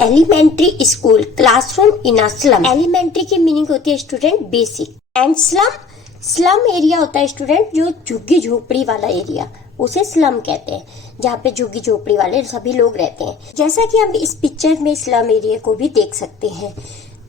Elementary school classroom in a slum. Elementary की meaning होती है student basic, and slum area होता है स्टूडेंट जो झुग्गी झोपड़ी वाला एरिया, उसे स्लम कहते हैं, जहाँ पे झुग्गी झोपड़ी वाले सभी लोग रहते हैं। जैसा कि हम इस पिक्चर में स्लम एरिया को भी देख सकते हैं।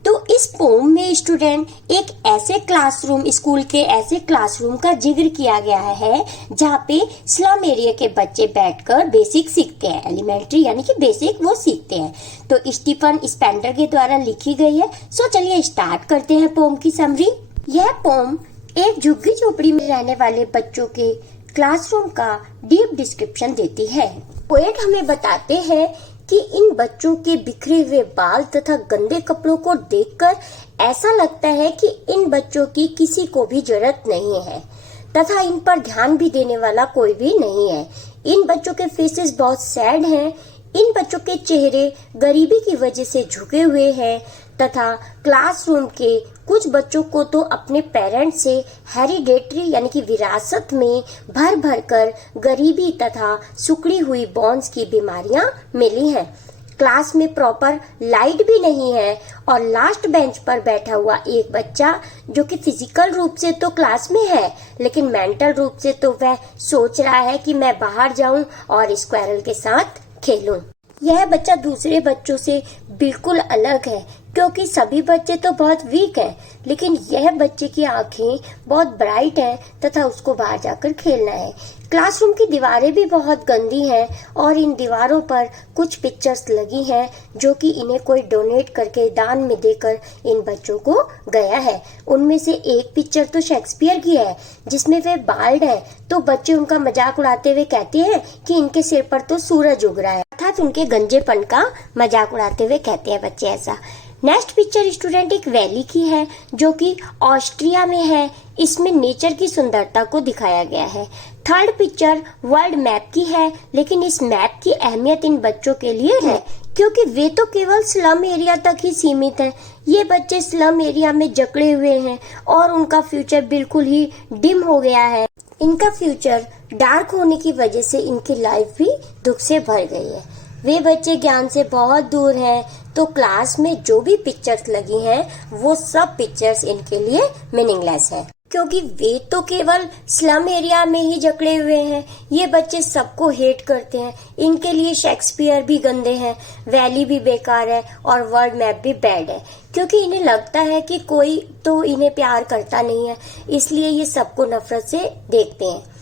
तो इस पोम में स्टूडेंट एक ऐसे क्लासरूम, स्कूल के ऐसे क्लासरूम का जिक्र किया गया है जहाँ पे स्लम एरिया के बच्चे बैठकर बेसिक सीखते हैं। एलिमेंट्री यानी कि बेसिक वो सीखते हैं। तो स्टीफन स्पेंडर के द्वारा लिखी गई है। सो चलिए स्टार्ट करते हैं पोम की समरी। यह पोम एक झुग्गी झोपड़ी में रहने वाले बच्चों के क्लासरूम का डीप डिस्क्रिप्शन देती है। पोएट हमें बताते हैं कि इन बच्चों के बिखरे हुए बाल तथा गंदे कपड़ों को देखकर ऐसा लगता है कि इन बच्चों की किसी को भी जरूरत नहीं है तथा इन पर ध्यान भी देने वाला कोई भी नहीं है। इन बच्चों के फेसेस बहुत सैड हैं। इन बच्चों के चेहरे गरीबी की वजह से झुके हुए हैं तथा क्लासरूम के कुछ बच्चों को तो अपने पेरेंट्स से हेरिडेटरी यानी कि विरासत में भर भर कर गरीबी तथा सुकड़ी हुई बोन्स की बीमारियां मिली हैं। क्लास में प्रॉपर लाइट भी नहीं है और लास्ट बेंच पर बैठा हुआ एक बच्चा जो कि फिजिकल रूप से तो क्लास में है लेकिन मेंटल रूप से तो वह सोच रहा है कि मैं बाहर जाऊं और स्क्वायरल के साथ खेलूं। यह बच्चा दूसरे बच्चों से बिल्कुल अलग है क्योंकि सभी बच्चे तो बहुत वीक हैं, लेकिन यह बच्चे की आंखें बहुत ब्राइट हैं तथा उसको बाहर जाकर खेलना है। क्लासरूम की दीवारें भी बहुत गंदी हैं और इन दीवारों पर कुछ पिक्चर्स लगी हैं जो कि इन्हें कोई डोनेट करके दान में देकर इन बच्चों को गया है। उनमें से एक पिक्चर तो शेक्सपियर की है जिसमें वे बाल्ड है, तो बच्चे उनका मजाक उड़ाते हुए कहते हैं कि इनके सिर पर तो सूरज उग रहा है, अर्थात उनके गंजेपन का मजाक उड़ाते हुए कहते हैं बच्चे ऐसा। नेक्स्ट पिक्चर स्टूडेंट एक वैली की है जो कि ऑस्ट्रिया में है। इसमें नेचर की सुंदरता को दिखाया गया है। थर्ड पिक्चर वर्ल्ड मैप की है, लेकिन इस मैप की अहमियत इन बच्चों के लिए है क्योंकि वे तो केवल स्लम एरिया तक ही सीमित हैं। ये बच्चे स्लम एरिया में जकड़े हुए हैं और उनका फ्यूचर बिल्कुल ही डिम हो गया है। इनका फ्यूचर डार्क होने की वजह से इनकी लाइफ भी दुख से भर गई है। वे बच्चे ज्ञान से बहुत दूर हैं, तो क्लास में जो भी पिक्चर्स लगी हैं वो सब पिक्चर्स इनके लिए मीनिंगलेस है क्योंकि वे तो केवल स्लम एरिया में ही जकड़े हुए हैं। ये बच्चे सबको हेट करते हैं। इनके लिए शेक्सपियर भी गंदे हैं, वैली भी बेकार है और वर्ल्ड मैप भी बैड है क्योंकि इन्हें लगता है कि कोई तो इन्हें प्यार करता नहीं है, इसलिए ये सबको नफरत से देखते हैं।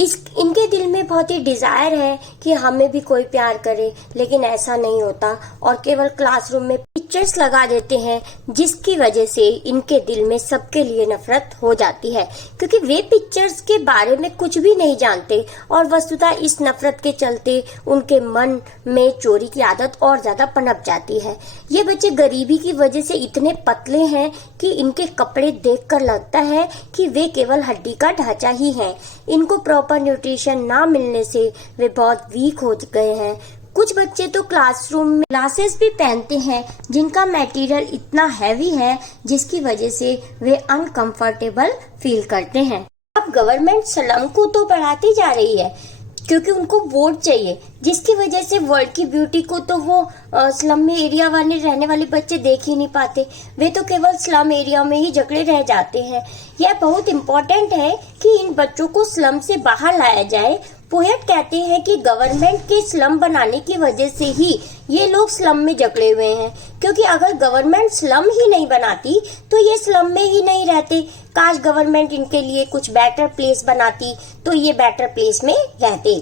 इनके दिल में बहुत ही डिजायर है कि हमें भी कोई प्यार करे, लेकिन ऐसा नहीं होता और केवल क्लासरूम में पिक्चर्स लगा देते हैं जिसकी वजह से इनके दिल में सबके लिए नफरत हो जाती है क्योंकि वे पिक्चर्स के बारे में कुछ भी नहीं जानते और वस्तुतः इस नफरत के चलते उनके मन में चोरी की आदत और ज्यादा पनप जाती है। ये बच्चे गरीबी की वजह से इतने पतले हैं कि इनके कपड़े देखकर लगता है कि वे केवल हड्डी का ढांचा ही है। इनको प्रॉपर न्यूट्रिशन ना मिलने से वे बहुत वीक हो गए हैं। कुछ बच्चे तो क्लासरूम में ग्लासेस भी पहनते हैं जिनका मटेरियल इतना हैवी है जिसकी वजह से वे अनकंफर्टेबल फील करते हैं। अब गवर्नमेंट स्लम को तो बढ़ाती जा रही है क्योंकि उनको वोट चाहिए, जिसकी वजह से वर्ल्ड की ब्यूटी को तो वो स्लम में एरिया वाले रहने वाले बच्चे देख ही नहीं पाते। वे तो केवल स्लम एरिया में ही जकड़े रह जाते हैं। यह बहुत इम्पोर्टेंट है कि इन बच्चों को स्लम से बाहर लाया जाए। पोएट कहते हैं कि गवर्नमेंट के स्लम बनाने की वजह से ही ये लोग स्लम में जकड़े हुए हैं क्योंकि अगर गवर्नमेंट स्लम ही नहीं बनाती तो ये स्लम में ही नहीं रहते। काश गवर्नमेंट इनके लिए कुछ बेटर प्लेस बनाती तो ये बेटर प्लेस में रहते।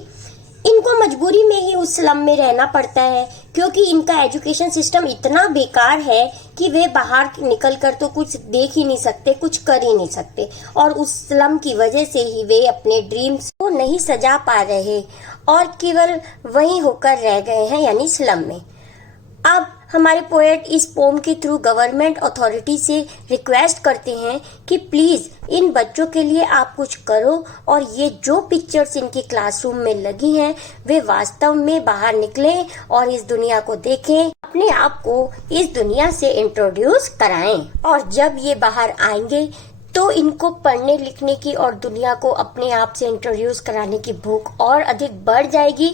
इनको मजबूरी में ही उस स्लम में रहना पड़ता है क्योंकि इनका एजुकेशन सिस्टम इतना बेकार है कि वे बाहर निकल कर तो कुछ देख ही नहीं सकते, कुछ कर ही नहीं सकते और उस स्लम की वजह से ही वे अपने ड्रीम्स को नहीं सजा पा रहे और केवल वहीं होकर रह गए हैं यानी स्लम में। अब हमारे पोएट इस पोम के थ्रू गवर्नमेंट अथॉरिटी से रिक्वेस्ट करते हैं कि प्लीज इन बच्चों के लिए आप कुछ करो और ये जो पिक्चर्स इनकी क्लासरूम में लगी हैं वे वास्तव में बाहर निकलें और इस दुनिया को देखें, अपने आप को इस दुनिया से इंट्रोड्यूस कराएं और जब ये बाहर आएंगे तो इनको पढ़ने लिखने की और दुनिया को अपने आप से इंट्रोड्यूस कराने की भूख और अधिक बढ़ जाएगी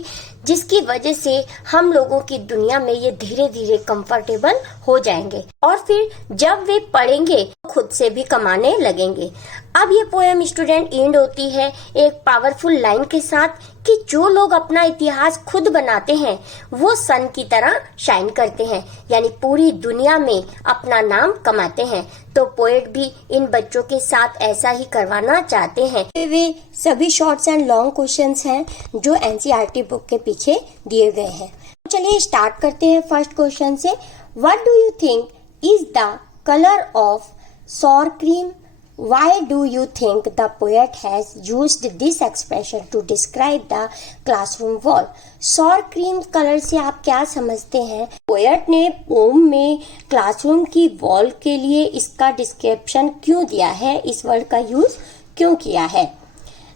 जिसकी वजह से हम लोगों की दुनिया में ये धीरे धीरे कंफर्टेबल हो जाएंगे और फिर जब वे पढ़ेंगे खुद से भी कमाने लगेंगे। अब ये पोएम स्टूडेंट एंड होती है एक पावरफुल लाइन के साथ कि जो लोग अपना इतिहास खुद बनाते हैं वो सन की तरह शाइन करते हैं, यानी पूरी दुनिया में अपना नाम कमाते हैं। तो पोएट भी इन बच्चों के साथ ऐसा ही करवाना चाहते हैं। वे सभी शॉर्ट्स एंड लॉन्ग क्वेश्चंस हैं जो एनसीईआरटी बुक के पीछे दिए गए हैं। चलिए स्टार्ट करते हैं फर्स्ट क्वेश्चन से। What do you think is the colour of sour cream? Why do you think the poet has used this expression to describe the classroom wall? sour cream colour से आप क्या समझते हैं? Poet ने pome में classroom की wall के लिए इसका डिस्क्रिप्शन क्यों दिया है, इस वर्ड का यूज क्यों किया है?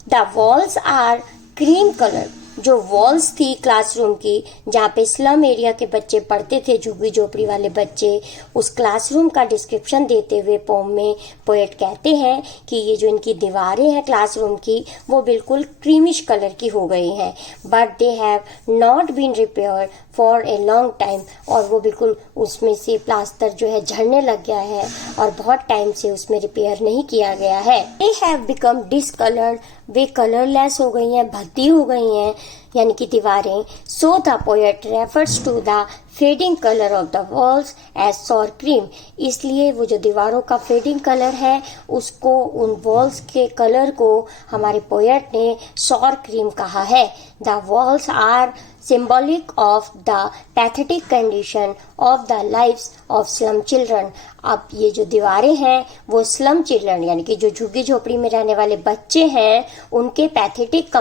The walls are cream colour. जो वॉल्स थी क्लासरूम की जहाँ पे स्लम एरिया के बच्चे पढ़ते थे, झुग्गी झोपड़ी वाले बच्चे, उस क्लासरूम का डिस्क्रिप्शन देते हुए पोम में पोएट कहते हैं कि ये जो इनकी दीवारें हैं क्लासरूम की वो बिल्कुल क्रीमिश कलर की हो गई हैं, but they have not been repaired for a long time. और वो बिल्कुल उसमें से प्लास्टर जो है झड़ने लग गया है और बहुत टाइम से उसमें रिपेयर नहीं किया गया है। They have become discoloured. Way colourless हो गई हैं, भद्दी हो गई हैं, यानी कि दीवारें। So the poet refers to the fading colour of the walls as sour cream. इसलिए वो जो दीवारों का फेडिंग कलर है उसको, उन वॉल्स के कलर को हमारे पोएट ने सॉर क्रीम कहा है। The walls are symbolic of the pathetic condition of the lives of slum children। अब ये जो दीवारें हैं वो स्लम चिल्ड्रन यानी कि जो झुग्गी झोपड़ी में रहने वाले बच्चे हैं उनके पैथेटिक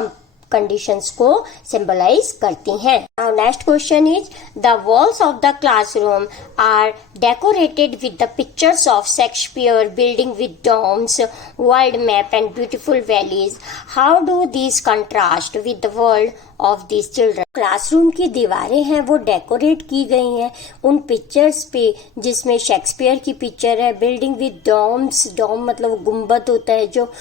कंडीशंस को सिंबलाइज करती हैं। Now next question is the walls of the classroom are decorated with the pictures of Shakespeare building with domes, world map and beautiful valleys. How do these contrast with the world of these children? Classroom की दीवारें हैं वो decorate की गई हैं उन pictures पे जिसमें शेक्सपियर की पिक्चर है, बिल्डिंग विद डोम्स, डोम मतलब गुम्बद होता है जो,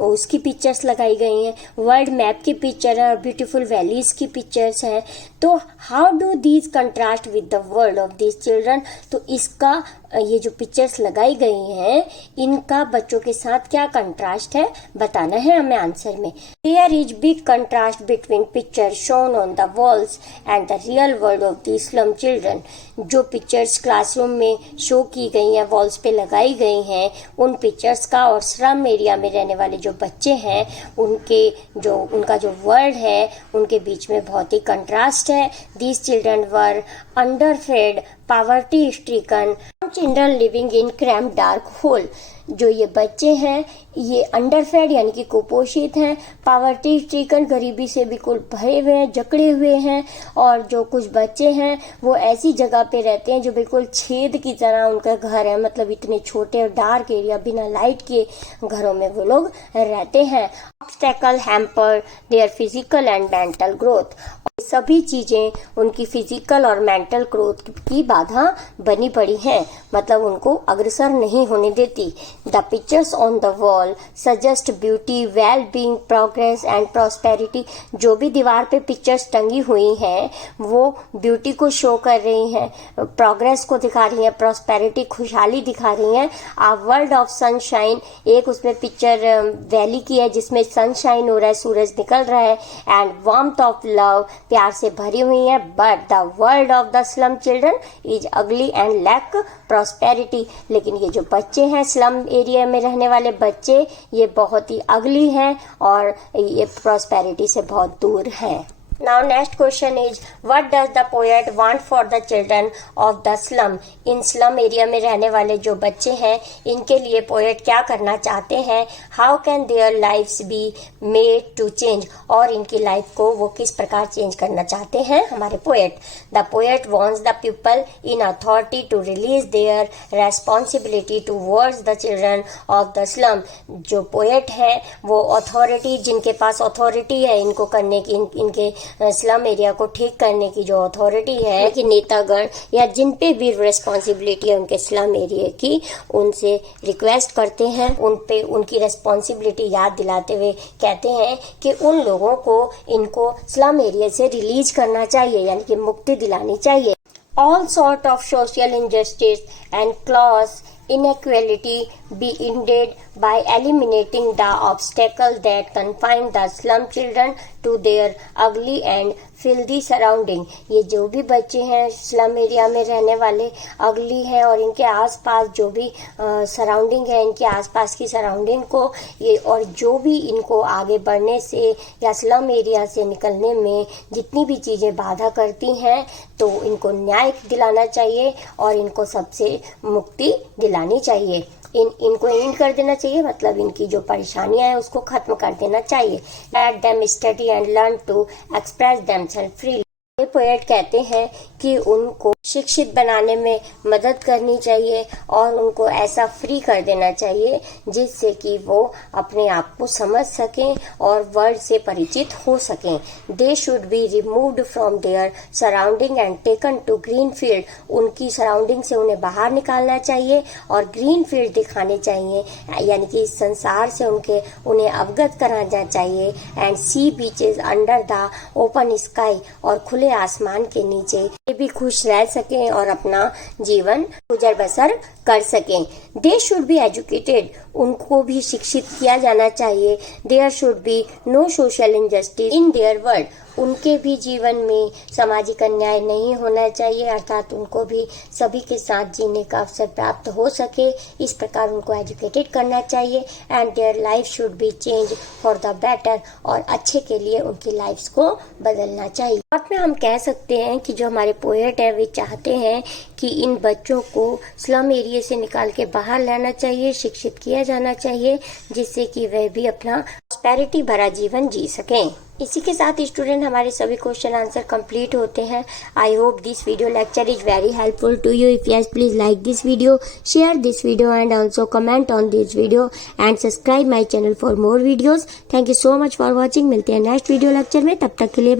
उसकी पिक्चर्स लगाई गई हैं, वर्ल्ड मैप की पिक्चर है और ब्यूटीफुल वैलीज की पिक्चर्स हैं। तो how do these contrast with the world of these children? तो इसका ये जो पिक्चर्स लगाई गई हैं इनका बच्चों के साथ क्या कंट्रास्ट है बताना है हमें आंसर में। There is big contrast between picture shown on the walls and the real world of the slum children. जो पिक्चर्स क्लासरूम में शो की गई हैं, वॉल्स पे लगाई गई हैं, उन पिक्चर्स का और स्लम एरिया में रहने वाले जो बच्चे हैं उनका जो वर्ल्ड है उनके बीच में बहुत ही कंट्रास्ट है। These children were underfed, poverty stricken, children living in cramp dark hole. जो ये बच्चे हैं ये अंडरफेड यानी कि कुपोषित हैं, पॉवर्टी स्ट्रिकन गरीबी से बिल्कुल भरे हुए हैं, जकड़े हुए हैं, और जो कुछ बच्चे हैं वो ऐसी जगह पे रहते हैं जो बिल्कुल छेद की तरह उनका घर है, मतलब इतने छोटे और डार्क एरिया बिना लाइट के घरों में वो लोग रहते हैं। Obstacle hamper their physical and mental growth. सभी चीजें उनकी फिजिकल और मेंटल ग्रोथ की बाधा बनी पड़ी हैं, मतलब उनको अग्रसर नहीं होने देती। The pictures on the wall suggest beauty, well being, progress and prosperity. जो भी दीवार पे पिक्चर्स टंगी हुई हैं वो ब्यूटी को शो कर रही हैं, प्रोग्रेस को दिखा रही हैं, प्रॉस्पेरिटी खुशहाली दिखा रही हैं। आ वर्ल्ड ऑफ सनशाइन, एक उसमें पिक्चर वैली की है जिसमें सनशाइन हो रहा है, सूरज निकल रहा है, एंड वार्मथ ऑफ लव, प्यार से भरी हुई है। But the world of the slum children is अगली एंड लैक प्रॉस्पेरिटी। लेकिन ये जो बच्चे हैं स्लम एरिया में रहने वाले बच्चे ये बहुत ही अगली हैं और ये प्रॉस्पेरिटी से बहुत दूर हैं। Now next question is what does the poet want for the children of the slum? In slum area में रहने वाले जो बच्चे हैं इनके लिए पोएट क्या करना चाहते हैं? How can their lives be made to change? और इनकी लाइफ को वो किस प्रकार चेंज करना चाहते हैं हमारे poet? The poet wants the people in authority to release their responsibility towards the children of the slum। जो पोएट है वो अथॉरिटी, जिनके पास अथॉरिटी है इनको करने की, इनके स्लम एरिया को ठीक करने की जो अथॉरिटी है कि नेतागण या जिन पे भी रिस्पॉन्सिबिलिटी है उनके स्लम एरिया की, उनसे रिक्वेस्ट करते हैं, उन पे उनकी रिस्पॉन्सिबिलिटी याद दिलाते हुए कहते हैं कि उन लोगों को इनको स्लम एरिया से रिलीज करना चाहिए, यानी कि मुक्ति दिलानी चाहिए। All sort of social injustice and class inequality be ended by eliminating the obstacle that confine the slum children to their ugly and filthy surrounding। ये जो भी बच्चे हैं स्लम एरिया में रहने वाले अगली हैं और इनके आसपास जो भी सराउंडिंग है, इनके आसपास की सराउंडिंग को ये और जो भी इनको आगे बढ़ने से या स्लम एरिया से निकलने में जितनी भी चीज़ें बाधा करती हैं, तो इनको न्याय दिलाना चाहिए और इनको सबसे मुक्ति दिलानी चाहिए। इनको एंड कर देना चाहिए, मतलब इनकी जो परेशानियां हैं उसको खत्म कर देना चाहिए। Let them study and learn to express themselves freely. ये पोएट कहते हैं कि उनको शिक्षित बनाने में मदद करनी चाहिए और उनको ऐसा फ्री कर देना चाहिए जिससे कि वो अपने आप को समझ सकें और वर्ल्ड से परिचित हो सकें। They should be removed from their surrounding and taken to green field. उनकी सराउंडिंग से उन्हें बाहर निकालना चाहिए और ग्रीन फील्ड दिखाने चाहिए, यानी कि इस संसार से उन्हें अवगत कराना चाहिए। And sea beaches under the open sky, और खुले आसमान के नीचे ये भी खुश रह सकें और अपना जीवन गुजर बसर कर सकें। दे शुड बी एजुकेटेड, उनको भी शिक्षित किया जाना चाहिए। There should be no social injustice in their world, उनके भी जीवन में सामाजिक अन्याय नहीं होना चाहिए, अर्थात उनको भी सभी के साथ जीने का अवसर प्राप्त हो सके, इस प्रकार उनको एजुकेटेड करना चाहिए। And their life should be change for the better, और अच्छे के लिए उनकी लाइफ्स को बदलना चाहिए। अब में हम कह सकते हैं कि जो हमारे पोएट है वे चाहते हैं कि इन बच्चों को स्लम एरिया से निकाल के बाहर लाना चाहिए, शिक्षित किया जाना चाहिए, जिससे कि वह भी अपना प्रॉस्पेरिटी भरा जीवन जी सकें। इसी के साथ स्टूडेंट हमारे सभी क्वेश्चन आंसर कंप्लीट होते हैं। I hope this video lecture is very helpful to you. If yes, please like this video, share this video and also comment on this video and subscribe my channel for more videos. Thank you so much for watching. मिलते हैं next video lecture में, तब तक के लिए